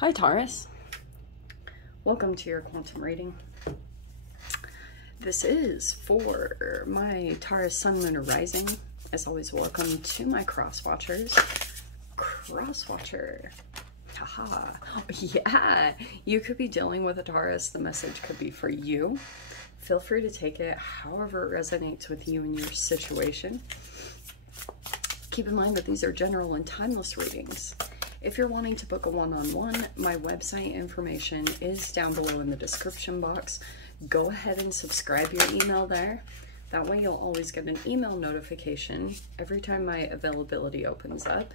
Hi Taurus, welcome to your quantum reading. This is for my Taurus Sun, Moon, or Rising. As always, welcome to my cross watchers. Cross watcher, haha, yeah, you could be dealing with a Taurus. The message could be for you. Feel free to take it however it resonates with you and your situation. Keep in mind that these are general and timeless readings. If you're wanting to book a one-on-one, my website information is down below in the description box. Go ahead and subscribe your email there. That way you'll always get an email notification every time my availability opens up.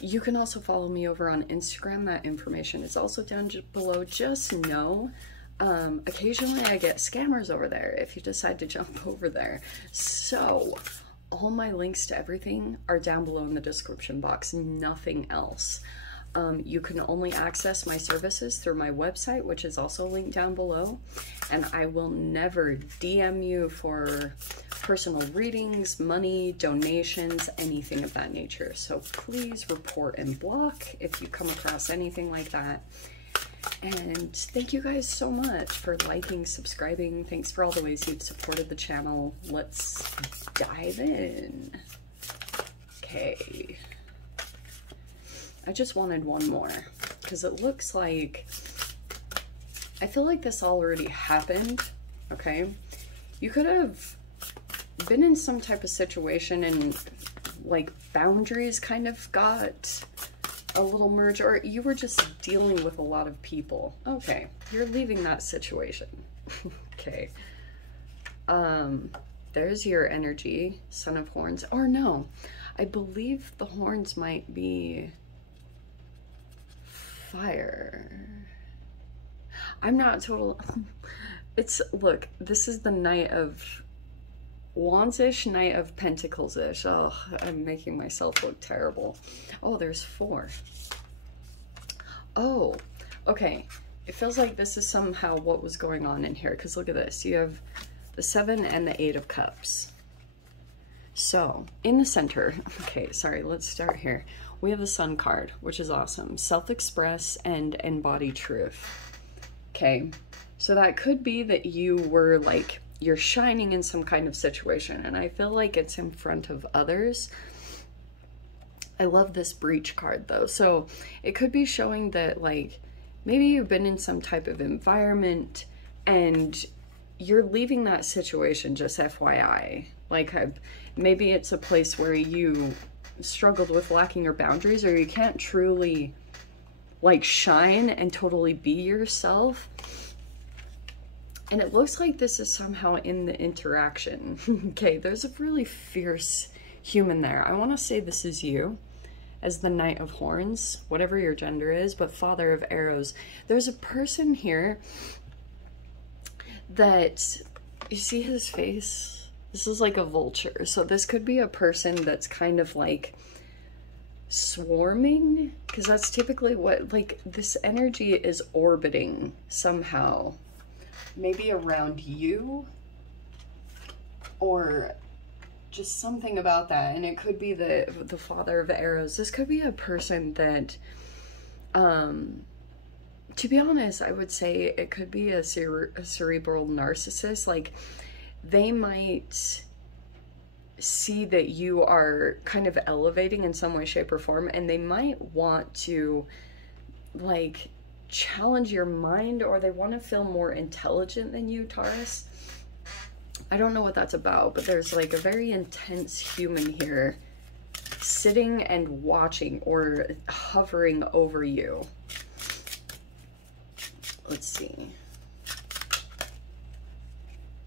You can also follow me over on Instagram. That information is also down below. Just know, occasionally I get scammers over there if you decide to jump over there. So all my links to everything are down below in the description box, nothing else. You can only access my services through my website, which is also linked down below. And I will never DM you for personal readings, money, donations, anything of that nature. So please report and block if you come across anything like that. And thank you guys so much for liking, subscribing. Thanks for all the ways you've supported the channel. Let's dive in. Okay. I just wanted one more because it looks like, I feel like this already happened, okay? You could have been in some type of situation and like boundaries kind of got a little merge, or you were just dealing with a lot of people. Okay, you're leaving that situation. Okay. There's your energy, Son of Horns. Or no, I believe the horns might be fire. I'm not total. It's, look, this is the Knight of Wands-ish, Knight of Pentacles-ish. Oh, I'm making myself look terrible. Oh, there's 4. Oh, okay. It feels like this is somehow what was going on in here, because look at this. You have the 7 and the 8 of Cups. So, in the center, okay, sorry, let's start here. We have the Sun card, which is awesome. Self-express and embody truth. Okay, so that could be that you were like, you're shining in some kind of situation, and I feel like it's in front of others. I love this breach card though. So it could be showing that like maybe you've been in some type of environment and you're leaving that situation, just FYI. Like maybe it's a place where you struggled with lacking your boundaries, or you can't truly like shine and totally be yourself. And it looks like this is somehow in the interaction. Okay, there's a really fierce human there. I want to say this is you as the Knight of Horns, whatever your gender is, but Father of Arrows. There's a person here that, you see his face? This is like a vulture. So this could be a person that's kind of like swarming, because that's typically what, like, this energy is orbiting somehow. Maybe around you, or just something about that. And it could be the Father of Arrows. This could be a person that, to be honest, I would say it could be a cerebral narcissist. Like, they might see that you are kind of elevating in some way, shape, or form, and they might want to, like, challenge your mind, or they want to feel more intelligent than you, Taurus. I don't know what that's about, but there's like a very intense human here sitting and watching or hovering over you. Let's see.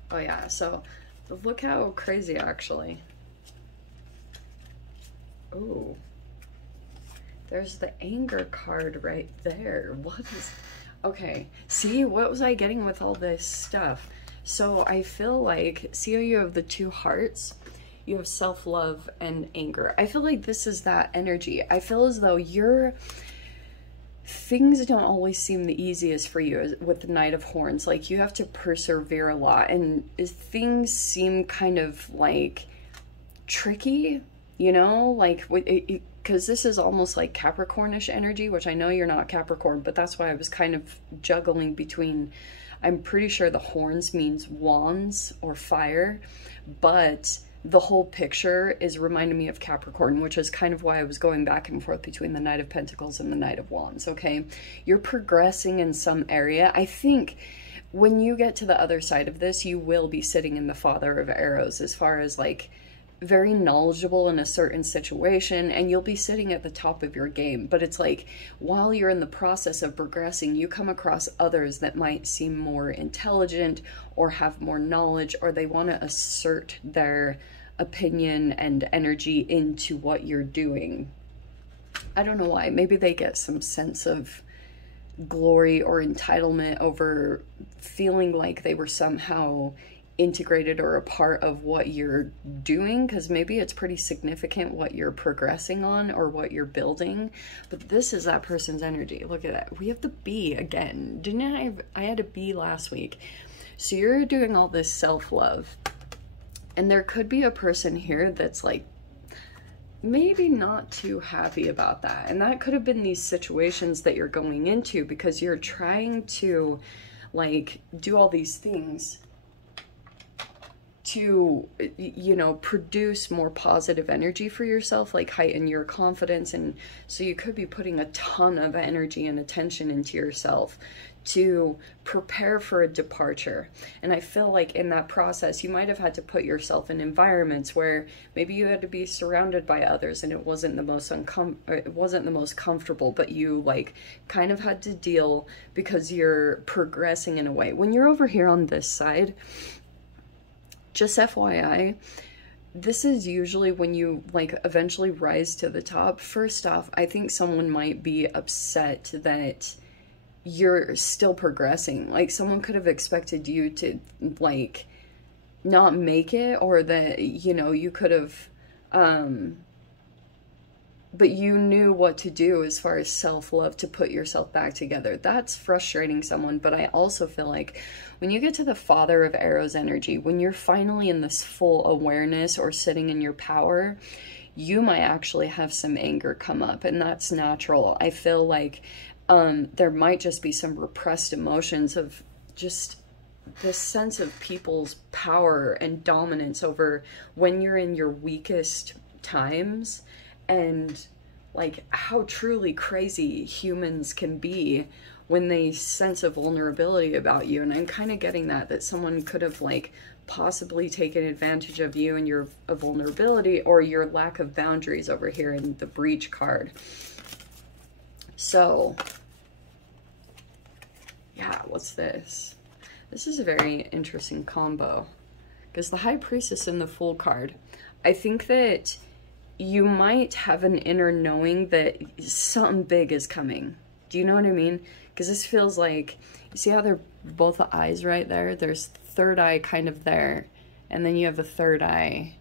Oh yeah, so look how crazy, actually. Ooh. There's the anger card right there. What is... Okay, see, what was I getting with all this stuff? So I feel like, see how you have the 2 hearts? You have self-love and anger. I feel like this is that energy. I feel as though things don't always seem the easiest for you with the Knight of Horns. Like, you have to persevere a lot, and things seem kind of like tricky. you know, like, because this is almost like Capricornish energy, which I know you're not Capricorn, but that's why I was kind of juggling between, I'm pretty sure the horns means wands or fire, but the whole picture is reminding me of Capricorn, which is kind of why I was going back and forth between the Knight of Pentacles and the Knight of Wands, okay? You're progressing in some area. I think when you get to the other side of this, you will be sitting in the Father of Arrows as far as like very knowledgeable in a certain situation, and you'll be sitting at the top of your game. But it's like while you're in the process of progressing, you come across others that might seem more intelligent or have more knowledge, or they want to assert their opinion and energy into what you're doing. I don't know why. Maybe they get some sense of glory or entitlement over feeling like they were somehow integrated or a part of what you're doing, because maybe it's pretty significant what you're progressing on or what you're building. But this is that person's energy. Look at that. We have the bee again. Didn't I had a bee last week. So you're doing all this self-love, and there could be a person here that's like maybe not too happy about that, and that could have been these situations that you're going into because you're trying to like do all these things to, you know, produce more positive energy for yourself, like heighten your confidence. And so you could be putting a ton of energy and attention into yourself to prepare for a departure. And I feel like in that process, you might have had to put yourself in environments where maybe you had to be surrounded by others and it wasn't the most comfortable, but you like kind of had to deal because you're progressing in a way. When you're over here on this side, just FYI, this is usually when you like eventually rise to the top. First off, I think someone might be upset that you're still progressing. Like someone could have expected you to like not make it, or that, you know, you could have but you knew what to do as far as self-love to put yourself back together. That's frustrating someone. But I also feel like when you get to the Father of Arrows energy, when you're finally in this full awareness or sitting in your power, you might actually have some anger come up, and that's natural. I feel like there might just be some repressed emotions of just this sense of people's power and dominance over when you're in your weakest times, and like how truly crazy humans can be when they sense a vulnerability about you. And I'm kind of getting that someone could have like possibly taken advantage of you and your vulnerability or your lack of boundaries over here in the breach card. So yeah, what's this? This is a very interesting combo because the High Priestess and the Fool card, I think that you might have an inner knowing that something big is coming. Do you know what I mean? Because this feels like, you see how they're both the eyes right there? There's third eye kind of there, and then you have the third eye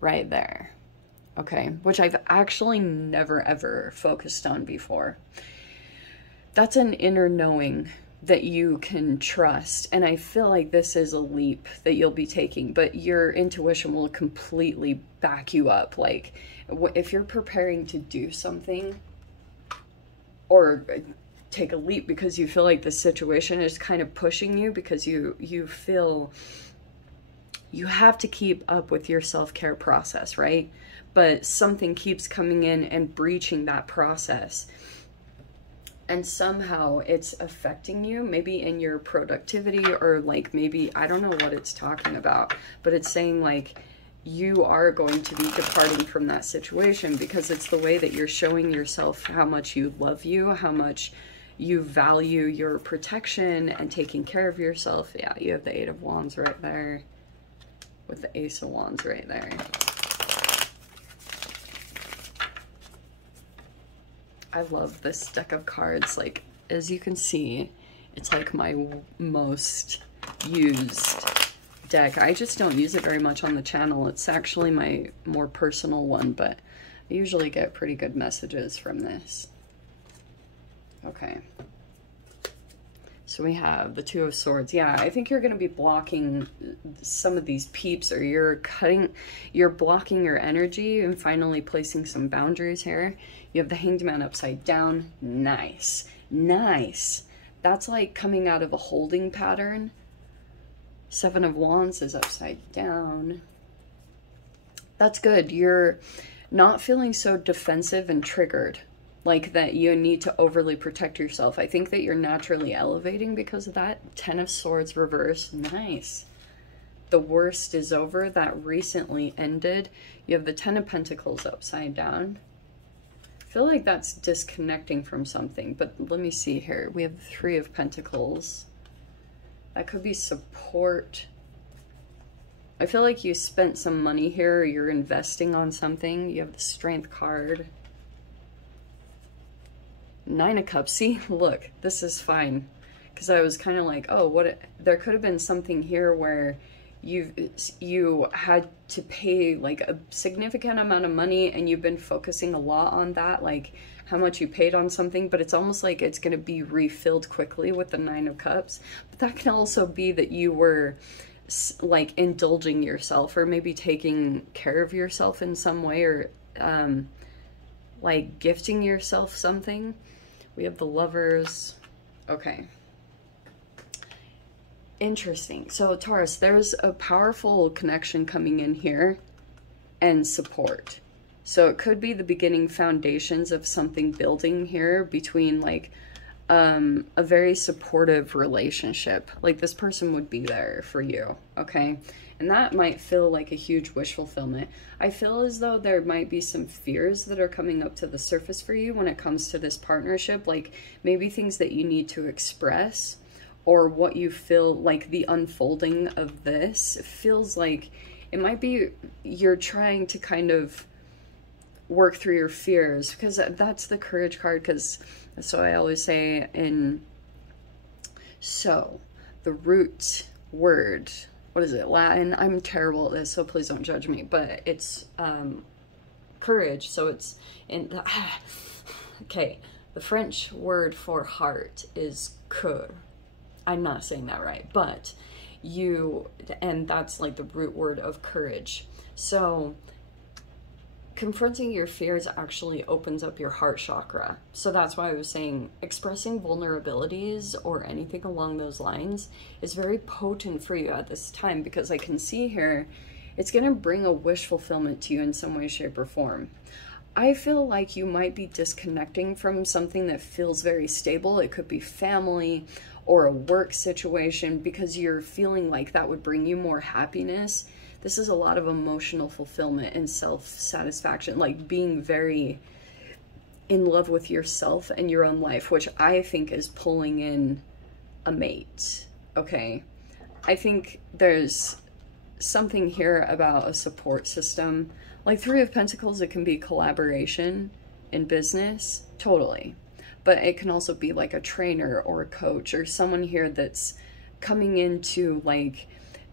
right there. Okay, which I've actually never ever focused on before. That's an inner knowing that you can trust, and I feel like this is a leap that you'll be taking, but your intuition will completely back you up. Like if you're preparing to do something or take a leap because you feel like the situation is kind of pushing you, because you feel you have to keep up with your self-care process, right? But something keeps coming in and breaching that process, and somehow it's affecting you, maybe in your productivity, or like maybe, I don't know what it's talking about, but it's saying like you are going to be departing from that situation because it's the way that you're showing yourself how much you love you, how much you value your protection and taking care of yourself. Yeah, you have the Eight of Wands right there with the Ace of Wands right there. I love this deck of cards. Like, as you can see, it's like my most used deck. I just don't use it very much on the channel. It's actually my more personal one, but I usually get pretty good messages from this. Okay. So we have the Two of Swords. Yeah, I think you're going to be blocking some of these peeps, or you're blocking your energy and finally placing some boundaries here. You have the Hanged Man upside down. Nice. Nice. That's like coming out of a holding pattern. Seven of Wands is upside down. That's good. You're not feeling so defensive and triggered, like that you need to overly protect yourself. I think that you're naturally elevating because of that. Ten of Swords reverse. Nice. The worst is over. That recently ended. You have the Ten of Pentacles upside down. I feel like that's disconnecting from something, but let me see here. We have the Three of Pentacles. That could be support. I feel like you spent some money here, or you're investing on something. You have the Strength card. Nine of Cups. See, look, this is fine. Because I was kind of like, oh, what? There could have been something here where you had to pay like a significant amount of money, and you've been focusing a lot on that, like how much you paid on something, but it's almost like it's going to be refilled quickly with the Nine of Cups. But that can also be that you were like indulging yourself, or maybe taking care of yourself in some way, or like gifting yourself something. We have the Lovers. Okay. Interesting. So Taurus, there's a powerful connection coming in here and support. So it could be the beginning foundations of something building here between like a very supportive relationship. Like this person would be there for you, okay? And that might feel like a huge wish fulfillment. I feel as though there might be some fears that are coming up to the surface for you when it comes to this partnership, like maybe things that you need to express, or what you feel like the unfolding of this feels like. It might be you're trying to kind of work through your fears, because that's the Courage card. Because so I always say so the root word, what is it, Latin? I'm terrible at this, so please don't judge me, but it's courage. So it's in the, okay, the French word for heart is cœur. I'm not saying that right, but and that's like the root word of courage. So confronting your fears actually opens up your heart chakra. So that's why I was saying expressing vulnerabilities or anything along those lines is very potent for you at this time, because I can see here it's going to bring a wish fulfillment to you in some way, shape, or form. I feel like you might be disconnecting from something that feels very stable. It could be family or a work situation, because you're feeling like that would bring you more happiness. This is a lot of emotional fulfillment and self-satisfaction, like being very in love with yourself and your own life, which I think is pulling in a mate, okay? I think there's something here about a support system. Like Three of Pentacles, it can be collaboration in business, totally. But it can also be like a trainer or a coach or someone here that's coming in to like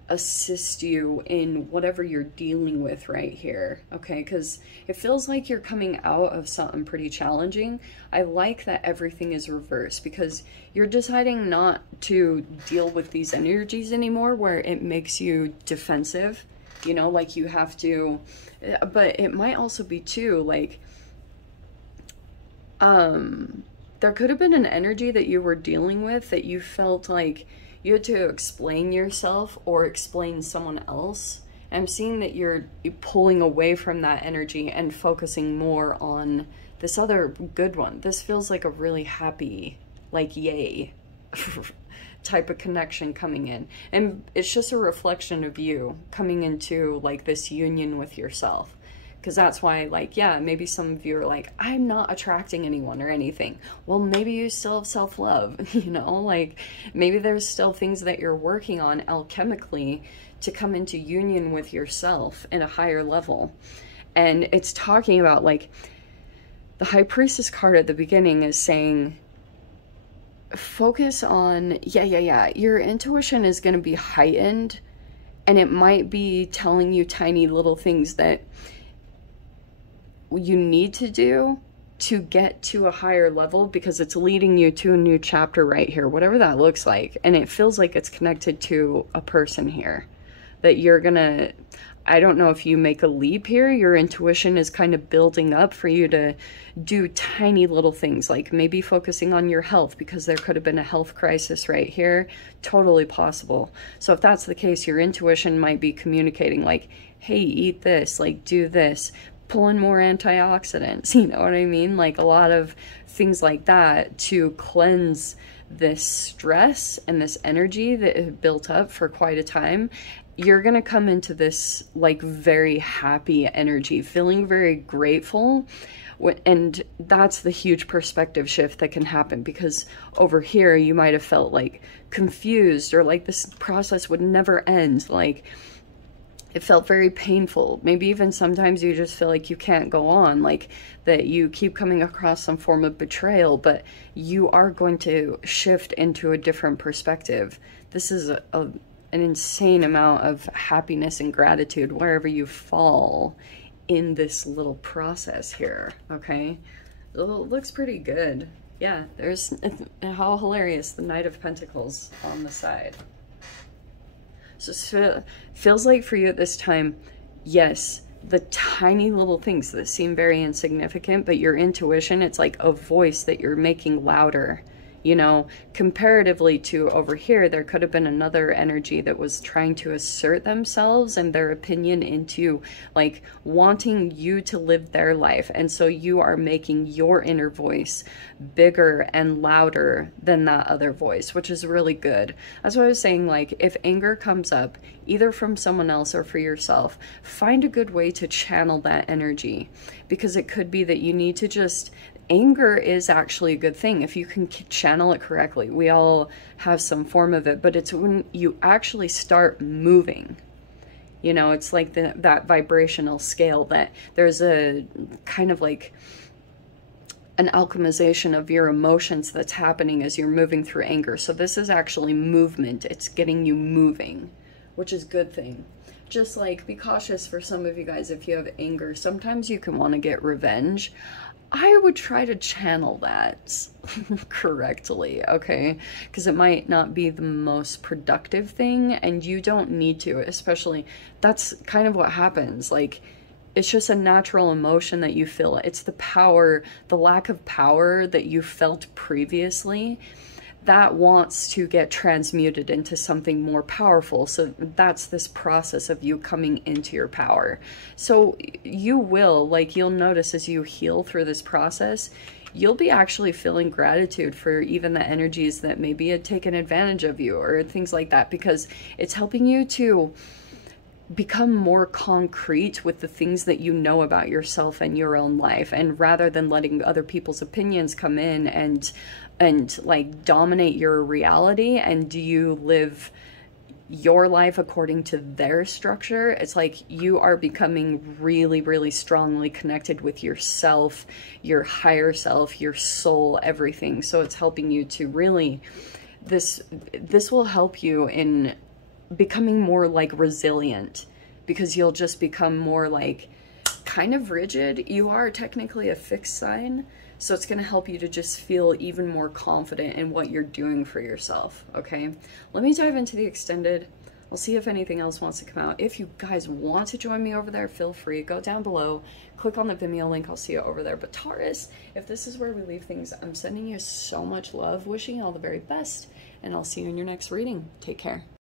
assist you in whatever you're dealing with right here, okay? Because it feels like you're coming out of something pretty challenging. I like that everything is reversed, because you're deciding not to deal with these energies anymore where it makes you defensive, you know, like you have to. But it might also be too like there could have been an energy that you were dealing with that you felt like you had to explain yourself or explain someone else. I'm seeing that you're pulling away from that energy and focusing more on this other good one. This feels like a really happy, like yay type of connection coming in. And it's just a reflection of you coming into like this union with yourself. Because that's why, like, yeah, maybe some of you are like, I'm not attracting anyone or anything. Well, maybe you still have self-love, you know? Like, maybe there's still things that you're working on alchemically to come into union with yourself in a higher level. And it's talking about, like, the High Priestess card at the beginning is saying, focus on, your intuition is going to be heightened, and it might be telling you tiny little things that you need to do to get to a higher level, because it's leading you to a new chapter right here, whatever that looks like. And it feels like it's connected to a person here that you're gonna, I don't know if you make a leap here, your intuition is kind of building up for you to do tiny little things, like maybe focusing on your health, because there could have been a health crisis right here. Totally possible. So if that's the case, your intuition might be communicating like, hey, eat this, like do this, pull in more antioxidants, you know what I mean? Like a lot of things like that to cleanse this stress and this energy that had built up for quite a time. You're going to come into this like very happy energy, feeling very grateful. And that's the huge perspective shift that can happen, because over here you might have felt like confused, or like this process would never end. Like it felt very painful. Maybe even sometimes you just feel like you can't go on, like that you keep coming across some form of betrayal, but you are going to shift into a different perspective. This is an insane amount of happiness and gratitude wherever you fall in this little process here, okay? It looks pretty good. Yeah, there's, how hilarious, the Knight of Pentacles on the side. So it feels like for you at this time, yes, the tiny little things that seem very insignificant, but your intuition, it's like a voice that you're making louder. You know, comparatively to over here, there could have been another energy that was trying to assert themselves and their opinion into like wanting you to live their life. And so you are making your inner voice bigger and louder than that other voice, which is really good. That's what I was saying. Like if anger comes up, either from someone else or for yourself, find a good way to channel that energy, because it could be that you need to just, anger is actually a good thing if you can channel it correctly. We all have some form of it, but it's when you actually start moving. You know, it's like that vibrational scale, that there's a kind of like an alchemization of your emotions that's happening as you're moving through anger. So this is actually movement. It's getting you moving, which is a good thing. Just like be cautious for some of you guys if you have anger. Sometimes you can want to get revenge. I would try to channel that correctly, okay? Because it might not be the most productive thing, and you don't need to, especially, that's kind of what happens. Like, it's just a natural emotion that you feel. It's the power, the lack of power that you felt previously, that wants to get transmuted into something more powerful. So that's this process of you coming into your power. So you will, like, you'll notice as you heal through this process, you'll be actually feeling gratitude for even the energies that maybe had taken advantage of you or things like that, because it's helping you to become more concrete with the things that you know about yourself and your own life. And rather than letting other people's opinions come in and like dominate your reality, and do you live your life according to their structure, it's like you are becoming really, really strongly connected with yourself, your higher self, your soul, everything. So it's helping you to really, this will help you in becoming more like resilient, because you'll just become more like kind of rigid. You are technically a fixed sign, so it's going to help you to just feel even more confident in what you're doing for yourself, okay? Let me dive into the extended. I'll see if anything else wants to come out. If you guys want to join me over there, feel free. Go down below, click on the Vimeo link. I'll see you over there. But Taurus, if this is where we leave things, I'm sending you so much love, wishing you all the very best, and I'll see you in your next reading. Take care.